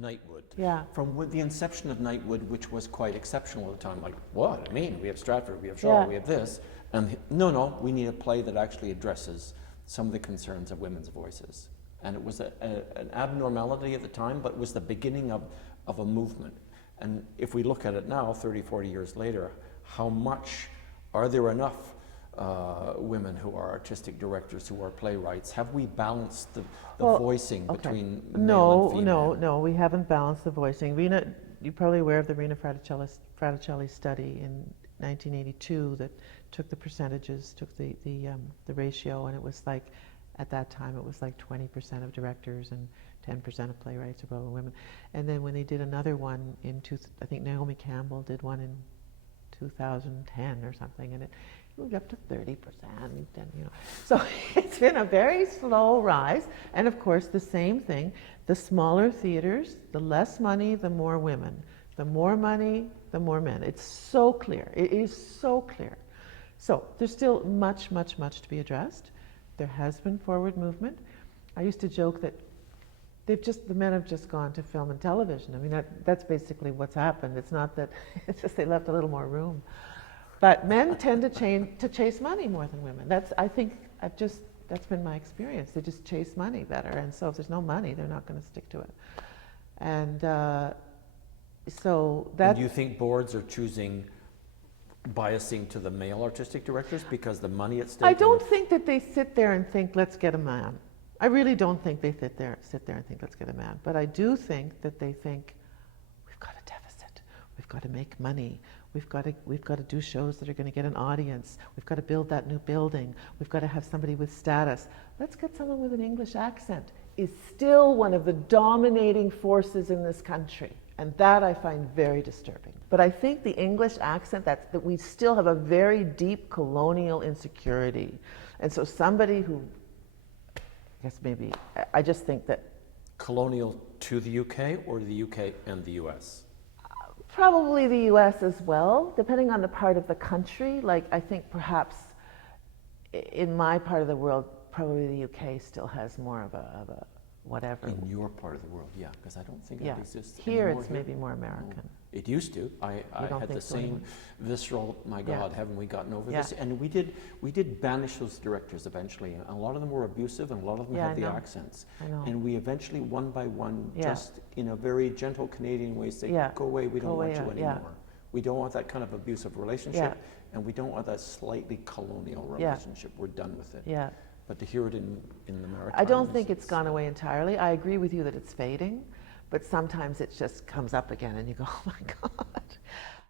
Knightwood. Yeah. From the inception of Knightwood, which was quite exceptional at the time, like, what? I mean, we have Stratford, we have Shaw, Yeah. we have this. And no, we need a play that actually addresses some of the concerns of women's voices. And it was an abnormality at the time, but it was the beginning of a movement. And if we look at it now, 30, 40 years later, how much, are there enough women who are artistic directors, who are playwrights? Have we balanced the voicing between male and female? No, we haven't balanced the voicing. Rena, you're probably aware of the Rena Fraticelli study in 1982 that took the percentages, took the ratio, and it was like, at that time, it was like 20% of directors and 10% of playwrights are women. And then when they did another one I think Naomi Campbell did one in 2010 or something, and it moved up to 30%. And, so it's been a very slow rise. And of course, the same thing, the smaller theaters, the less money, the more women. The more money, the more men. It's so clear. It is so clear. So there's still much, much, much to be addressed. There has been forward movement. I used to joke that the men have just gone to film and television. I mean, that's basically what's happened. It's not that, it's just they left a little more room. But men tend to chase money more than women. That's been my experience. They just chase money better. And so if there's no money, they're not going to stick to it. And so that... And do you think boards are biasing to the male artistic directors because the money at stake? I don't think that they sit there and think, let's get a man. I really don't think they sit there and think, let's get a man. But I do think that they think, we've got a deficit. We've got to make money. We've got to do shows that are going to get an audience. We've got to build that new building. We've got to have somebody with status. Let's get someone with an English accent is still one of the dominating forces in this country. And that I find very disturbing. But I think the English accent, that we still have a very deep colonial insecurity. And so somebody who, I just think that... Colonial to the UK or the UK and the US? Probably the US as well, depending on the part of the country. Like, I think perhaps in my part of the world, probably the UK still has more of a whatever. In your part of the world, yeah, because I don't think it exists here. Anymore It's maybe more American. No. It used to. I had the same visceral, my God, haven't we gotten over this? And we did banish those directors eventually. A lot of them were abusive, and a lot of them had the accents. I know. And we eventually, one by one, just in a very gentle Canadian way, say, go away, we don't want you anymore. We don't want that kind of abusive relationship, and we don't want that slightly colonial relationship. We're done with it. Yeah. But to hear it in the Maritime... I don't think it's gone away entirely. I agree with you that it's fading, but sometimes it just comes up again and you go, oh my